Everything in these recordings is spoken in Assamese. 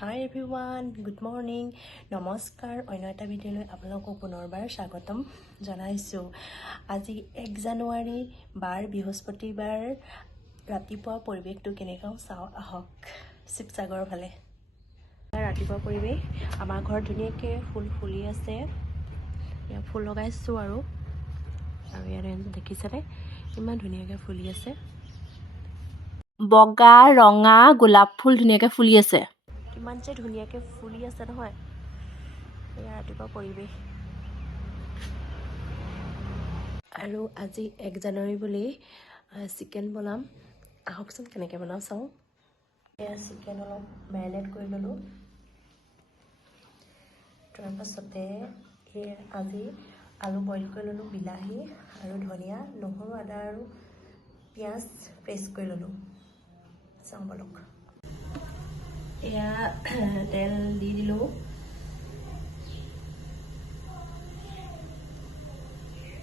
হাই এভৰিৱান, গুড মৰ্ণিং, নমস্কাৰ। অন্য এটা ভিডিঅ'লৈ আপোনালোকক পুনৰবাৰ স্বাগতম জনাইছোঁ। আজি 1 জানুৱাৰী বাৰ বৃহস্পতিবাৰ ৰাতিপুৱা পৰিৱেশটো কেনেকুৱা চাওঁ আহক। শিৱসাগৰৰ ফালে ৰাতিপুৱা পৰিৱেশ। আমাৰ ঘৰত ধুনীয়াকৈ ফুল ফুলি আছে। ইয়াত ফুল লগাইছোঁ আৰু ইয়াত দেখিছেনে ইমান ধুনীয়াকৈ ফুলি আছে। বগা ৰঙা গোলাপ ফুল ধুনীয়াকৈ ফুলি আছে। কিমান যে ধুনীয়াকৈ ফুলি আছে নহয়। এয়া ৰাতিপুৱা পৰিৱেশ। আৰু আজি 1 জানুৱাৰী বুলি চিকেন বনাম। আহকচোন কেনেকৈ বনাওঁ চাওঁ। এয়া চিকেন অলপ মেৰিনেট কৰি ল'লোঁ। তাৰপাছতে আজি আলু বইল কৰি ল'লোঁ, বিলাহী আৰু ধনিয়া, নহৰু, আদা আৰু পিঁয়াজ পেষ্ট কৰি ল'লোঁ। চাওঁ বলক। এয়া তেল দি দিলোঁ।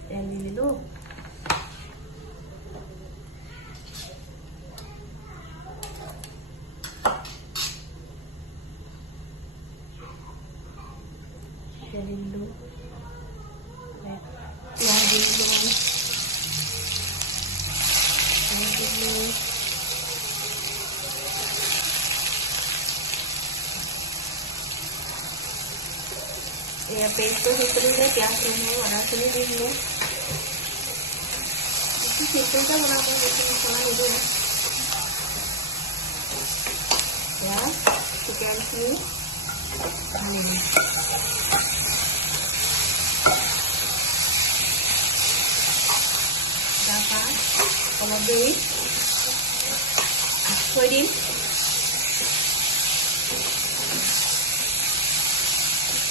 তেল দি দিলোঁ। তেল দি দিলোঁ। পিঁয়াজ দি দিলোঁ। এয়া পেষ্টটো হৈছিলোঁ যে পিঁয়াজ নহৰু আদাখিনি দি দিলোঁ। বেছি চিম্পুলকৈ বনাব, বেছি মছলা নিদিওঁ। এয়া চিকেনখিনি ঢালি দিম। তাৰপৰা অলপ দেৰি থৈ দিম।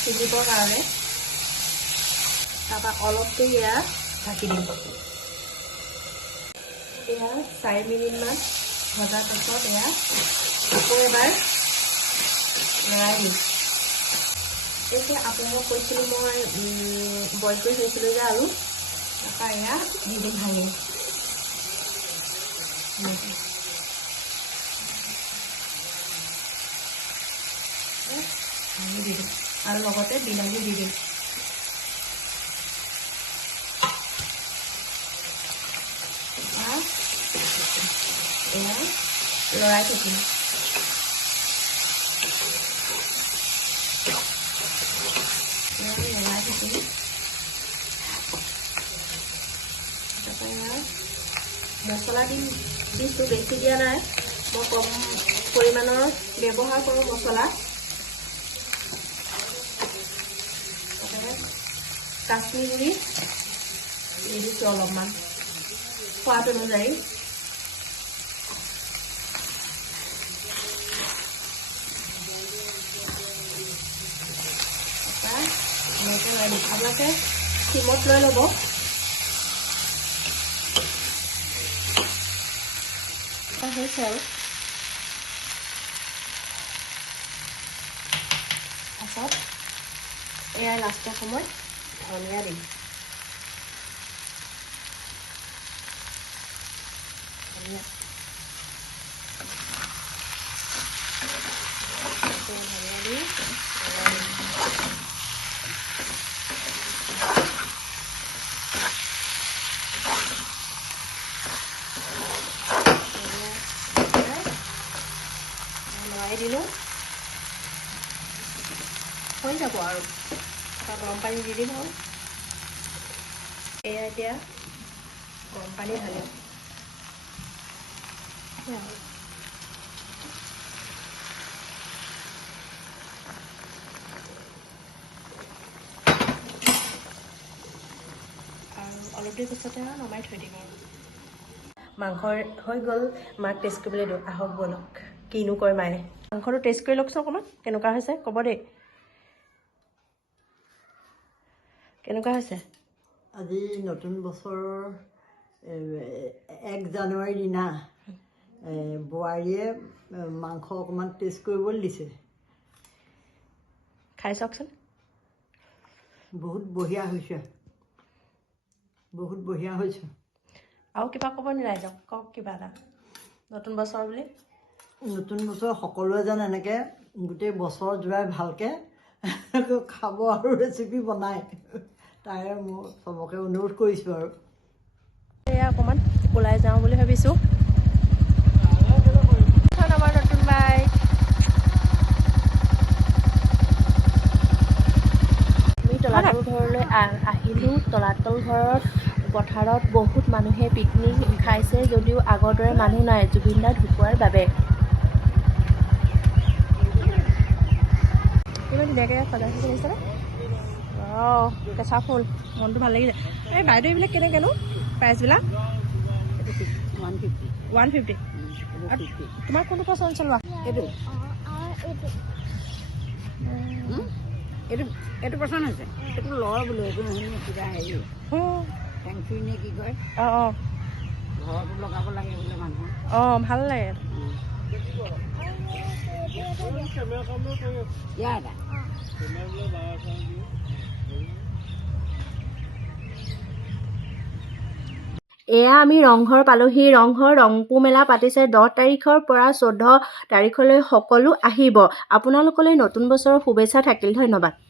সিজিবৰ কাৰণে তাৰপৰা অলপ দেৰি এয়া ঢাকি দিম। এয়া 4 মিনিটমান ভজাৰ পাছত এয়া আকৌ এবাৰ লৰাই দিম। এতিয়া আপোনালোকক কৈছিলোঁ মই বইল কৰি থৈছিলোঁ যে আলু, তাৰপৰা এয়া দি দিম ভাঙি। ভাঙি দি দিম আৰু লগতে বিলাহী দি দিম। এয়া লৰাই থাকিম। লৰাই থাকিম। তাৰপৰা মছলা দিছোঁ, বেছি দিয়া নাই। মই কম পৰিমাণৰ ব্যৱহাৰ কৰোঁ মছলা। কাশ্মীৰী গুড়ি দি দিছোঁ অলপমান সোৱাদ অনুযায়ী। এনেকৈ লৰাই দিম। আপোনালোকে চিমত লৈ ল'ব। হৈছে আৰু পাছত এয়া লাষ্টৰ সময়ত ধনিয়া দিম। ধনিয়া দি লৰাই দিলোঁ। হৈ যাব আৰু গৰম পানী দি দিম আৰু এয়া এতিয়া গৰম পানী ঢালিম। আৰু অলপ দেৰি পিছতে আৰু নমাই থৈ দিম আৰু। মাংস হৈ গ'ল। মাক টেষ্ট কৰিবলৈ দিওঁ। আহক বলক, কিনো কয় মায়ে। মাংসটো টেষ্ট কৰি লওকচোন অকণমান, কেনেকুৱা হৈছে ক'ব দেই। কেনেকুৱা হৈছে? আজি নতুন বছৰৰ 1 জানুৱাৰীৰ দিনা বোৱাৰীয়ে মাংস অকণমান টেষ্ট কৰিবলৈ দিছে। খাই চাওকচোন। বহুত বঢ়িয়া হৈছে, বহুত বঢ়িয়া হৈছে। আৰু কিবা ক'ব নি ৰাইজক? কওক কিবা এটা। নতুন বছৰ বুলি নতুন বছৰ সকলোৱে যেন এনেকৈ গোটেই বছৰ জোৰাই ভালকৈ খাব আৰু ৰেচিপি বনাই তাৰে মই চবকে অনুৰোধ কৰিছোঁ আৰু এয়া অকণমান ওলাই যাওঁ বুলি ভাবিছোঁ। আমাৰ নতুন বাইক আমি তলাতল ঘৰলৈ আহিলোঁ। তলাতল ঘৰত পথাৰত বহুত মানুহে পিকনিক খাইছে যদিও আগৰ দৰে মানুহ নাই জুবিন দা ঢুকোৱাৰ বাবে। ইমান ধুনীয়াকৈ সজাই থৈছে অঁ কেঁচা ফুল মনটো ভাল লাগিছে। এই বাইদেউ এইবিলাক কেনেকৈনো প্ৰাইচবিলাক? 150 তোমাৰ কোনটো পচন্দ চলোৱা? এইটো পচন্দ হৈছে এইটো লৰ বোলো এইটো নহয় কিবা হেৰি টেংচুই নে কি কয় অঁ অঁ ঘৰতো লগাব লাগে বোলে মানুহৰ অঁ ভাল লাগে। এয়া আমি ৰংঘৰ পালোহি। ৰংঘৰ ৰংপু মেলা পাতিছে 10 তাৰিখৰ পৰা 14 তাৰিখলৈ সকলো আহিব। আপোনালোকলৈ নতুন বছৰৰ শুভেচ্ছা থাকিল। ধন্যবাদ।